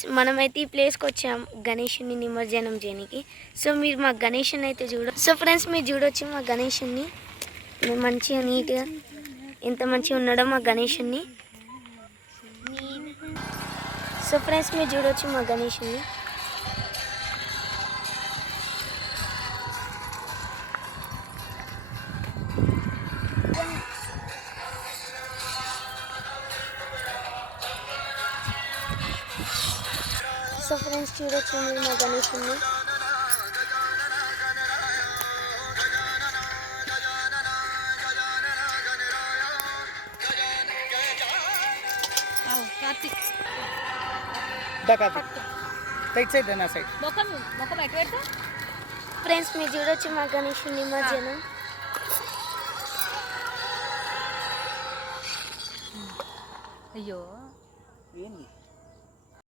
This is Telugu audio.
ఫ్రెండ్స్ మనమైతే ఈ ప్లేస్కి వచ్చాం గణేషుని నిమజ్జనం చేయడానికి. సో మీరు మా గణేషుని అయితే సో ఫ్రెండ్స్ మీరు చూడొచ్చు మా గణేషుని మంచిగా నీట్గా ఎంత మంచిగా ఉన్నాడో మా గణేషుని. సో ఫ్రెండ్స్ మీరు చూడొచ్చు మా గణేషుని. సో ఫ్రెండ్స్ చూడొచ్చు మీరు మా గణేషుని. ఫ్రెండ్స్ మీరు చూడొచ్చు మా గణేషుని నిమజ్జనం. అయ్యో